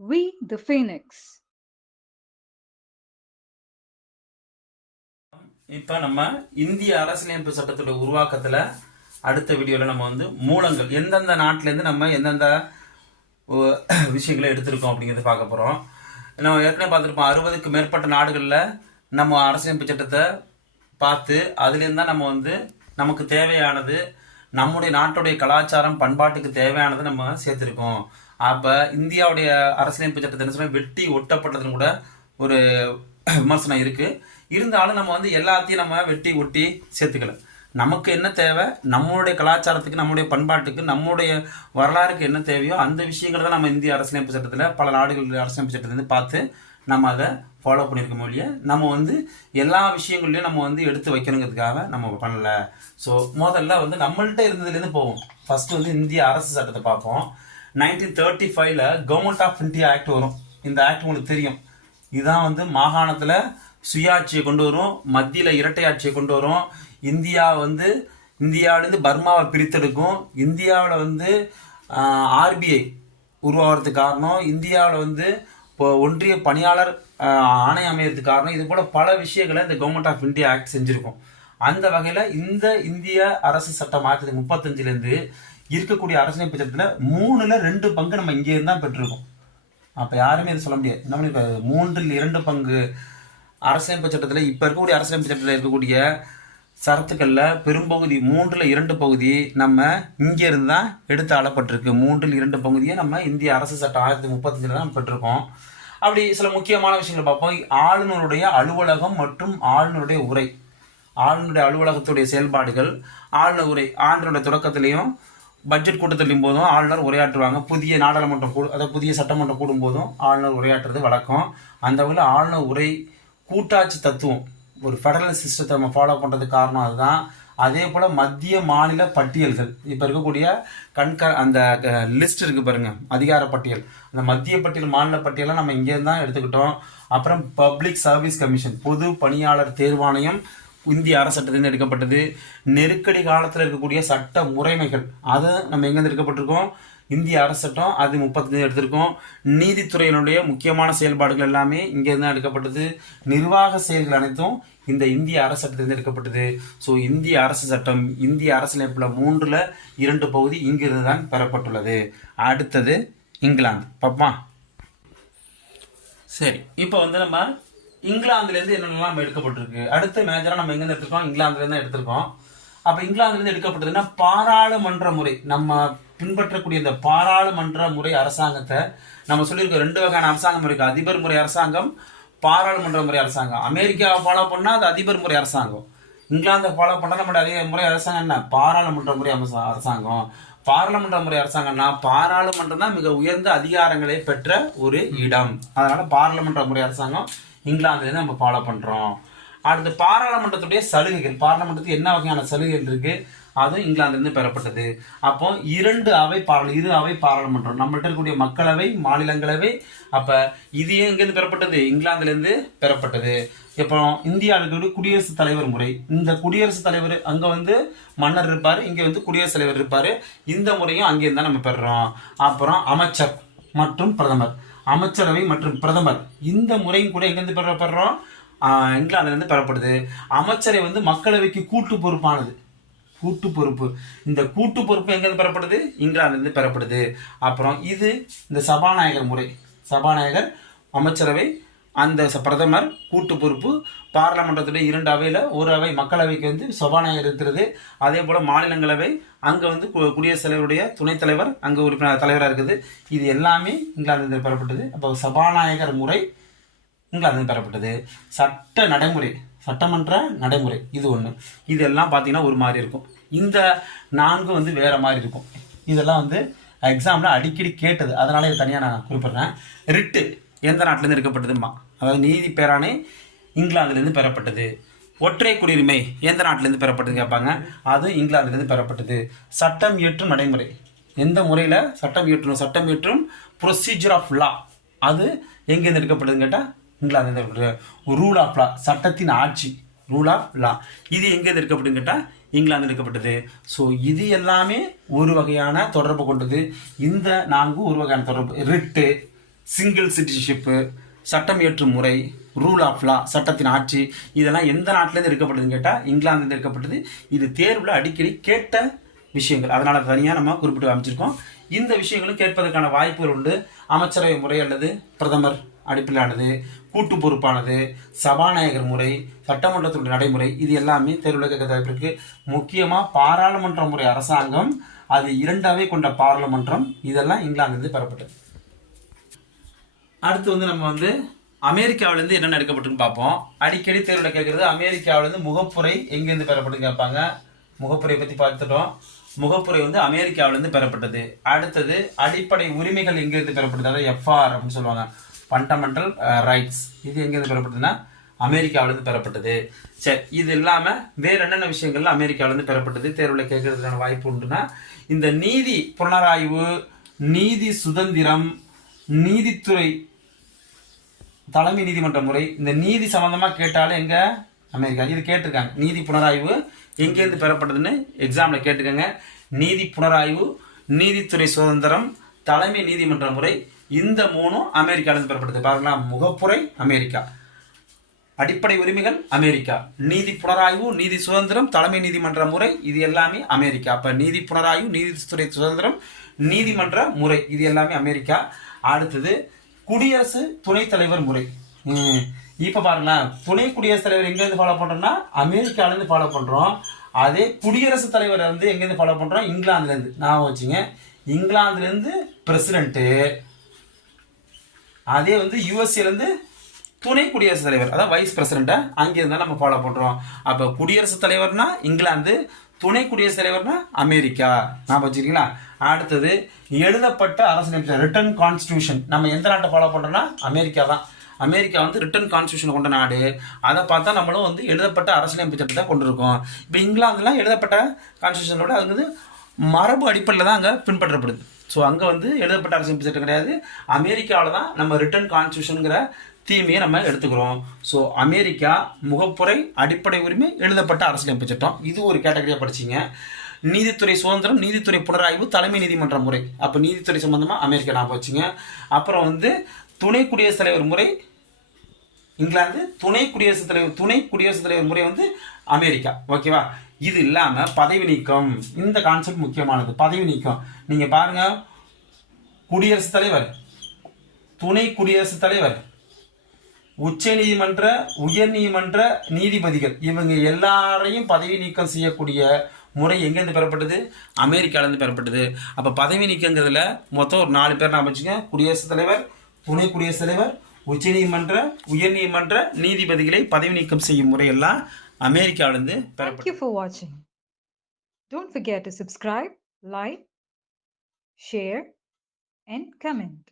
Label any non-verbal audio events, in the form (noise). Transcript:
We the Phoenix. இப்போ நம்ம இந்திய அரசியலமைப்பு சட்டத்தோட உருவாக்கத்தில் அடுத்த வீடியோவில் நம்ம வந்து மூலங்கள் எந்தெந்த நாட்டிலேருந்து நம்ம எந்தெந்த விஷயங்களை எடுத்திருக்கோம் அப்படிங்கிறத பார்க்க போகிறோம் நம்ம ஏற்கனவே பார்த்துருப்போம் அறுபதுக்கு மேற்பட்ட நாடுகளில் நம்ம அரசியலமைப்பு சட்டத்தை பார்த்து அதுலேருந்து தான் நம்ம வந்து நமக்கு தேவையானது நம்முடைய நாட்டுடைய கலாச்சாரம் பண்பாட்டுக்கு தேவையானதை நம்ம சேர்த்துருக்கோம் அப்போ இந்தியாவுடைய அரசியலமைப்பு சட்டத்தை என்ன சொன்னால் வெட்டி ஒட்டப்பட்டதுன்னு கூட ஒரு (clears throat) விமர்சனம் இருக்குது இருந்தாலும் நம்ம வந்து எல்லாத்தையும் நம்ம வெட்டி ஒட்டி சேர்த்துக்கல. நமக்கு என்ன தேவை? நம்மளுடைய கலாச்சாரத்துக்கு நம்முடைய பண்பாட்டுக்கு நம்முடைய வரலாறுக்கு என்ன தேவையோ அந்த விஷயங்களை தான் நம்ம இந்திய அரசியலமைப்பு சட்டத்தில் பல நாடுகள் அரசியலமைப்பு சட்டத்திலேருந்து பார்த்து நம்ம அதை ஃபாலோ பண்ணியிருக்க மொழிய நம்ம வந்து எல்லா விஷயங்கள்லையும் நம்ம வந்து எடுத்து வைக்கணுங்கிறதுக்காக நம்ம பண்ணல. ஸோ முதல்ல வந்து நம்மள்கிட்ட இருந்ததுலேருந்து போவோம். ஃபஸ்ட்டு வந்து இந்திய அரசு சட்டத்தை பார்ப்போம். நைன்டீன் தேர்ட்டி ஃபைவ்ல கவர்மெண்ட் ஆஃப் இந்தியா ஆக்ட் வரும். இந்த ஆக்ட் உங்களுக்கு தெரியும். இதுதான் வந்து மாகாணத்தில் சுயாட்சியை கொண்டு வரும் மத்தியில் இரட்டை ஆட்சியை கொண்டு வரும். இந்தியா வந்து இந்தியாவிலேருந்து பர்மாவை பிரித்தெடுக்கும். இந்தியாவில் வந்து ஆர்பிஐ உருவாகிறதுக்கு காரணம் இந்தியாவில் வந்து இப்போ ஒன்றிய பணியாளர் ஆணை அமையறதுக்கு காரணம். இது போல் பல விஷயங்களை இந்த கவர்மெண்ட் ஆஃப் இந்தியா ஆக்ட் செஞ்சுருக்கும். அந்த வகையில் இந்த இந்திய அரசு சட்டம் ஆயிரத்தி முப்பத்தஞ்சிலேருந்து முப்பத்தஞ்சுலேருந்து இருக்கக்கூடிய அரசியல் பட்சத்தில் மூணுல ரெண்டு பங்கு நம்ம இங்கே தான் பெற்றிருக்கோம். அப்போ யாருமே இதை சொல்ல முடியாது. என்ன பண்ணி இப்போ மூன்றில் இரண்டு பங்கு அரசியலமைப்பு சட்டத்தில் இப்போ இருக்கக்கூடிய அரசியலமைப்பு சட்டத்தில் இருக்கக்கூடிய சரத்துக்களில் பெரும்பகுதி மூன்றில் இரண்டு பகுதி நம்ம இங்கேருந்து தான் எடுத்து ஆளப்பட்டிருக்கு. மூன்றில் இரண்டு பகுதியை நம்ம இந்திய அரசு சட்டம் ஆயிரத்தி முப்பத்தஞ்சில் தான் பெற்றிருக்கோம். அப்படி சில முக்கியமான விஷயங்கள் பார்ப்போம். ஆளுநருடைய அலுவலகம் மற்றும் ஆளுநருடைய உரை. ஆளுநருடைய அலுவலகத்துடைய செயல்பாடுகள் ஆளுநர் உரை ஆண்டனுடைய தொடக்கத்திலையும் பட்ஜெட் கூட்டத்திலும் போதும் ஆளுநர் உரையாற்றுவாங்க. புதிய நாடாளுமன்றம் கூ அதாவது புதிய சட்டமன்றம் கூடும் போதும் ஆளுநர் உரையாற்றுறது வழக்கம். அந்த வகையில் ஆளுநர் உரை கூட்டாட்சி தத்துவம் ஒரு ஃபெடரல் சிஸ்டத்தை நம்ம ஃபாலோ பண்ணுறதுக்கு காரணம் அதுதான். அதே போல் மத்திய மாநில பட்டியல்கள். இப்போ இருக்கக்கூடிய கண்க அந்த லிஸ்ட் இருக்குது பாருங்கள் அதிகார பட்டியல். அந்த மத்திய பட்டியல் மாநில பட்டியலாம் நம்ம இங்கேருந்து தான் எடுத்துக்கிட்டோம். அப்புறம் பப்ளிக் சர்வீஸ் கமிஷன் பொது பணியாளர் தேர்வாணையம் இந்திய அரசு எடுக்கப்பட்டது. நெருக்கடி காலத்தில் இருக்கக்கூடிய சட்ட முறைமைகள். அதை நம்ம எங்கேருந்து எடுக்கப்பட்டிருக்கோம்? இந்திய அரசு சட்டம் அது முப்பத்தஞ்சு எடுத்திருக்கோம். நீதித்துறையினுடைய முக்கியமான செயல்பாடுகள் எல்லாமே இங்கேருந்து தான் எடுக்கப்பட்டது. நிர்வாக செயல்கள் அனைத்தும் இந்த இந்திய அரசு சட்டத்திலிருந்து எடுக்கப்பட்டது. ஸோ இந்திய அரசு சட்டம் இந்திய அரசியலமைப்பில் மூன்றில் இரண்டு பகுதி இங்கிருந்து தான் பெறப்பட்டுள்ளது. அடுத்தது இங்கிலாந்து. பாப்பா. சரி இப்போ வந்து நம்ம இங்கிலாந்துலேருந்து என்னென்னலாம் நம்ம எடுக்கப்பட்டிருக்கு? அடுத்த மேஜராக நம்ம எங்கேருந்து எடுத்திருக்கோம்? இங்கிலாந்துலேருந்து எடுத்திருக்கோம். அப்போ இங்கிலாந்துலேருந்து எடுக்கப்பட்டதுன்னா பாராளுமன்ற முறை. நம்ம பின்பற்றக்கூடிய இந்த பாராளுமன்ற முறை அரசாங்கத்தை நம்ம சொல்லியிருக்கோம். ரெண்டு வகையான அரசாங்கம் இருக்குது அதிபர் முறை அரசாங்கம் பாராளுமன்ற முறை அரசாங்கம். அமெரிக்காவை ஃபாலோ பண்ணால் அது அதிபர் முறை அரசாங்கம். இங்கிலாந்தை ஃபாலோ பண்ணால் நம்மளுடைய அதே முறை அரசாங்கம் என்ன? பாராளுமன்ற முறை அரசாங்கம். பாராளுமன்ற முறை அரசாங்கம்னா பாராளுமன்றம் தான் மிக உயர்ந்த அதிகாரங்களை பெற்ற ஒரு இடம். அதனால பாராளுமன்ற முறை அரசாங்கம் இங்கிலாந்துலேருந்து நம்ம ஃபாலோ பண்ணுறோம் அடுத்து பாராளுமன்றத்துடைய சலுகைகள். பாராளுமன்றத்துக்கு என்ன வகையான சலுகைகள் இருக்குது அதுவும் இங்கிலாந்துலேருந்து பெறப்பட்டது. அப்போ இரண்டு அவை பாராளு இரு அவை பாராளுமன்றம். நம்மள்ட்ட இருக்கக்கூடிய மக்களவை மாநிலங்களவை அப்போ இது எங்கேருந்து பெறப்பட்டது? இங்கிலாந்துலேருந்து பெறப்பட்டது. இப்போ இந்தியாவில் இருக்கக்கூடிய குடியரசுத் தலைவர் முறை. இந்த குடியரசுத் தலைவர் அங்கே வந்து மன்னர் இருப்பார் இங்கே வந்து குடியரசுத் தலைவர் இருப்பார். இந்த முறையும் அங்கேருந்து தான் நம்ம பெறுறோம். அப்புறம் அமைச்சர் மற்றும் பிரதமர். அமைச்சரவை மற்றும் பிரதமர். இந்த முறையும் கூட எங்கேருந்து பெறப்படுறோம் இங்கிலாந்துலேருந்து பெறப்படுது. அமைச்சரை வந்து மக்களவைக்கு கூட்டு பொறுப்பானது. கூட்டு பொறுப்பு. இந்த கூட்டு பொறுப்பு எங்கேருந்து பெறப்படுது? இங்கிலாந்துலேருந்து பெறப்படுது. அப்புறம் இது இந்த சபாநாயகர் முறை. சபாநாயகர் அமைச்சரவை அந்த ச- பிரதமர் கூட்டு பொறுப்பு பாராளுமன்றத்துடைய இரண்டு அவையில் ஒரு அவை மக்களவைக்கு வந்து சபாநாயகர் இருக்கிறது. அதே போல் மாநிலங்களவை அங்கே வந்து கு- குடியரசுத் தலைவருடைய துணைத் தலைவர் அங்கே உறுப்பினர் தலைவராக இருக்குது. இது எல்லாமே இங்கிலாந்துலேருந்து பெறப்பட்டது. அப்போ சபாநாயகர் முறை இங்கிலாந்து பெறப்பட்டது. சட்ட நடைமுறை சட்டமன்ற நடைமுறை இது ஒன்று இதெல்லாம் பார்த்தீங்கன்னா ஒரு மாதிரி இருக்கும். இந்த நான்கு வந்து வேறு மாதிரி இருக்கும். இதெல்லாம் வந்து எக்ஸாமில் அடிக்கடி கேட்டது. அதனால இது தனியாக நான் குறிப்பிட்றேன். ரிட்டு எந்த நாட்டிலேருந்து எடுக்கப்பட்டதுமா அதாவது நீதி பேராணை இங்கிலாந்துலேருந்து பெறப்பட்டது. ஒற்றை குடியுரிமை எந்த நாட்டிலேருந்து பெறப்பட்டது கேட்பாங்க. அது இங்கிலாந்துலேருந்து பெறப்பட்டது. சட்டம் இயற்றும் நடைமுறை. எந்த முறையில்? சட்டம் இயற்றணும். சட்டம் இயற்றும் ப்ரொசீஜர் ஆஃப் லா அது எங்கேருந்து எடுக்கப்பட்டதுன்னு கேட்டால் இங்கிலாந்து எடுக்கப்பட்டது ரூல் ஆஃப் லா சட்டத்தின் ஆட்சி. ரூல் ஆஃப் லா இது எங்கேருந்து எடுக்கப்பட்டதுன்னு கேட்டால் இங்கிலாந்து எடுக்கப்பட்டது. ஸோ இது எல்லாமே ஒரு வகையான தொடர்பு கொண்டது. இந்த நான்கு ஒரு வகையான தொடர்பு. ரிட்டு சிங்கிள் சிட்டிஷிப்பு சட்டம் இயற்றும் முறை ரூல் ஆஃப் லா சட்டத்தின் ஆட்சி இதெல்லாம் எந்த நாட்டிலேருந்து எடுக்கப்பட்டதுன்னு கேட்டால் இங்கிலாந்துலேருந்து எடுக்கப்பட்டது. இது தேர்வில் அடிக்கடி கேட்ட விஷயங்கள். அதனால் தனியாக நம்ம குறிப்பிட்டு அமைச்சிருக்கோம் இந்த விஷயங்களும் கேட்பதற்கான வாய்ப்புகள் உண்டு. அமைச்சரவை முறை அல்லது பிரதமர் அடிப்பிலானது கூட்டு பொறுப்பானது சபாநாயகர் முறை சட்டமன்றத்தினுடைய நடைமுறை இது எல்லாமே தேர்வில் கேட்க வாய்ப்பு முக்கியமாக பாராளுமன்ற முறை அரசாங்கம் அது இரண்டாவே கொண்ட பாராளுமன்றம் இதெல்லாம் இங்கிலாந்துலேருந்து பெறப்பட்டது. அடுத்து வந்து நம்ம வந்து அமெரிக்காவிலேருந்து என்னென்ன எடுக்கப்பட்டுன்னு பார்ப்போம். அடிக்கடி தேர்வில் கேட்குறது அமெரிக்காவிலேருந்து முகப்புரை எங்கேருந்து பெறப்பட்டுன்னு கேட்பாங்க. முகப்புரை பற்றி பார்த்துட்டோம். முகப்புரை வந்து அமெரிக்காவிலேருந்து பெறப்பட்டது. அடுத்தது அடிப்படை உரிமைகள் எங்கேருந்து பெறப்பட்டது? அதாவது எஃப்ஆர் அப்படின்னு சொல்லுவாங்க. ஃபண்டமெண்டல் ரைட்ஸ் uh, இது எங்கேருந்து பெறப்பட்டதுன்னா அமெரிக்காவிலேருந்து பெறப்பட்டது. சரி இது இல்லாமல் வேற என்னென்ன விஷயங்கள்லாம் அமெரிக்காவிலேருந்து பெறப்பட்டது? தேர்வில் கேட்கறதுக்கான வாய்ப்பு உண்டுன்னா இந்த நீதி புனராய்வு நீதி சுதந்திரம் நீதித்துறை தலைமை நீதிமன்ற முறை இந்த நீதி சம்மந்தமாக கேட்டாலே எங்கே? அமெரிக்கா. இது கேட்டிருக்காங்க. நீதி புனராய்வு எங்கேருந்து பெறப்பட்டதுன்னு எக்ஸாமில் கேட்டுக்கோங்க நீதி புனராய்வு நீதித்துறை சுதந்திரம் தலைமை நீதிமன்ற முறை இந்த மூணும் அமெரிக்காவிலிருந்து பெறப்பட்டது. பாருங்களா முகப்புரை அமெரிக்கா. அடிப்படை உரிமைகள் அமெரிக்கா. நீதி புனராய்வு நீதி சுதந்திரம் தலைமை நீதிமன்ற முறை இது எல்லாமே அமெரிக்கா. அப்போ நீதி புனராய்வு நீதித்துறை சுதந்திரம் நீதிமன்ற முறை. இது எல்லாமே அமெரிக்கா. அடுத்தது குடியரசு துணைத் தலைவர் முறை. இப்போ இப்ப பாருங்களேன். துணை குடியரசுத் தலைவர் எங்க இருந்து ஃபாலோ பண்றோம்னா அமெரிக்கால இருந்து ஃபாலோ பண்றோம். அதே குடியரசுத் தலைவர் வந்து எங்க இருந்து ஃபாலோ பண்றோம்? இங்கிலாந்துல இருந்து நான் வச்சுங்க. இங்கிலாந்துல இருந்து பிரசிடென்ட் அதே வந்து யூஎஸ்ஏல இருந்து துணை குடியரசுத் தலைவர். அதாவது வைஸ் பிரசிடண்ட்டை அங்கிருந்து நம்ம ஃபாலோ பண்ணுறோம் அப்போ குடியரசுத் தலைவர்னா இங்கிலாந்து துணை குடியரசுத் தலைவர்னா அமெரிக்கா. நான் வச்சுருக்கீங்களா அடுத்தது எழுதப்பட்ட அரசியலமைப்பு ரிட்டன் கான்ஸ்டியூஷன் நம்ம எந்த நாட்டை ஃபாலோ பண்ணுறோன்னா அமெரிக்கா தான். அமெரிக்கா வந்து ரிட்டன் கான்ஸ்டியூஷன் கொண்ட நாடு. அதை பார்த்தா நம்மளும் வந்து எழுதப்பட்ட அரசியலமைப்பு சட்டத்தை கொண்டு இருக்கோம் இப்போ இங்கிலாந்துலாம் எழுதப்பட்ட கான்ஸ்டியூஷனோட அது வந்து மரபு அடிப்படையில் தான் அங்கே பின்பற்றப்படுது. ஸோ அங்கே வந்து எழுதப்பட்ட அரசியல் சட்டம் கிடையாது. அமெரிக்காவில் தான் நம்ம ரிட்டன் கான்ஸ்டியூஷனுங்கிற தீமையை நம்ம எடுத்துக்கிறோம். ஸோ அமெரிக்கா முகப்புரை அடிப்படை உரிமை எழுதப்பட்ட அரசியலமைப்பு சட்டம் இது ஒரு கேட்டகரியாக படிச்சீங்க. நீதித்துறை சுதந்திரம் நீதித்துறை புனராய்வு தலைமை நீதிமன்ற முறை. அப்போ நீதித்துறை சம்பந்தமாக அமெரிக்கா ஞாபகம் வச்சுங்க. அப்புறம் வந்து துணை குடியரசுத் தலைவர் முறை இங்கிலாந்து துணை குடியரசுத் தலைவர் துணை குடியரசுத் தலைவர் முறை வந்து அமெரிக்கா. ஓகேவா? இது இல்லாமல் பதவி நீக்கம் இந்த கான்செப்ட் முக்கியமானது. பதவி நீக்கம். நீங்கள் பாருங்க. குடியரசுத் தலைவர் துணை குடியரசுத் தலைவர் உச்ச நீதிமன்ற உயர் நீதிமன்ற நீதிபதிகள். இவங்க எல்லாரையும் பதவி நீக்கம் செய்யக்கூடிய முறை எங்கேருந்து பெறப்பட்டது? அமெரிக்காலேருந்து பெறப்பட்டது. அப்போ பதவி நீக்கங்கிறதுல மொத்தம் ஒரு நாலு பேர் நான் வச்சுங்க குடியரசுத் தலைவர் துணை குடியரசுத் தலைவர் உச்சநீதிமன்ற உயர்நீதிமன்ற நீதிபதிகளை பதவி நீக்கம் செய்யும் முறையெல்லாம் அமெரிக்காவிலிருந்து Thank பெறப்பட்டது you for don't Don't forget to subscribe, share and comment.